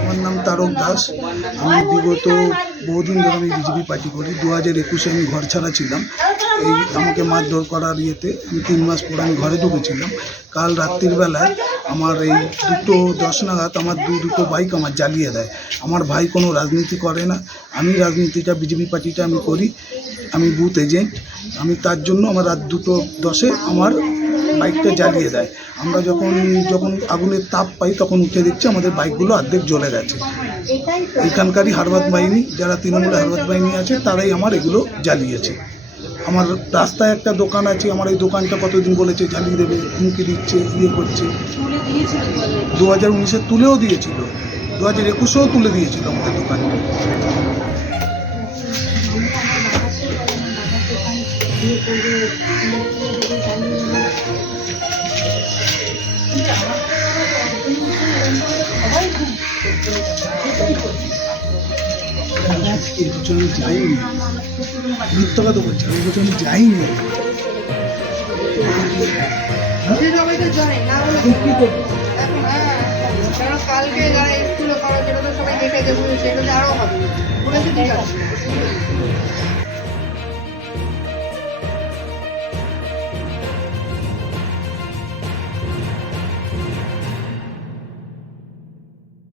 আমার নাম তারক দাস। আমি বিগত বহুদিন ধরে আমি বিজেপি পার্টি করি। দু হাজার একুশে আমি ঘর ছাড়া ছিলাম। এই আমাকে মারধর করার ইয়েতে আমি তিন মাস পর আমি ঘরে ঢুকেছিলাম। কাল রাত্রির বেলায় আমার এই দুটো দশ নাগাদ আমার দু দুটো বাইক আমার জ্বালিয়ে দেয়। আমার ভাই কোনো রাজনীতি করে না। আমি রাজনীতিটা, বিজেপি পার্টিটা আমি করি। আমি বুথ এজেন্ট আমি তার জন্য আমার রাত দুটো দশে আমার বাইকটা জ্বালিয়ে দেয়। আমরা যখন যখন আগুনের তাপ পাই তখন উঠে দেখছি আমাদের বাইকগুলো অর্ধেক জ্বলে গেছে। এখানকারই হারবাদ বাহিনী, যারা তৃণমূলের হারবাদ বাহিনী আছে, তারাই আমার এগুলো জ্বালিয়েছে। আমার রাস্তায় একটা দোকান আছে, আমার এই দোকানটা কতদিন বলেছে জ্বালিয়ে দেবে, হুমকি দিচ্ছে ইয়ে করছে। দু হাজার উনিশে তুলেও দিয়েছিল। দু হাজার একুশেও তুলে দিয়েছিল আমাদের দোকানটা। এই বছর আমি যাইনি মিথ্যা কথা বলছি এই বছর আমি যাইনি কি করব কালকে যারা এসেছিল কারণ যেটা তো সবাই দেখে যে এটা আরও হবে। ঠিক আছে।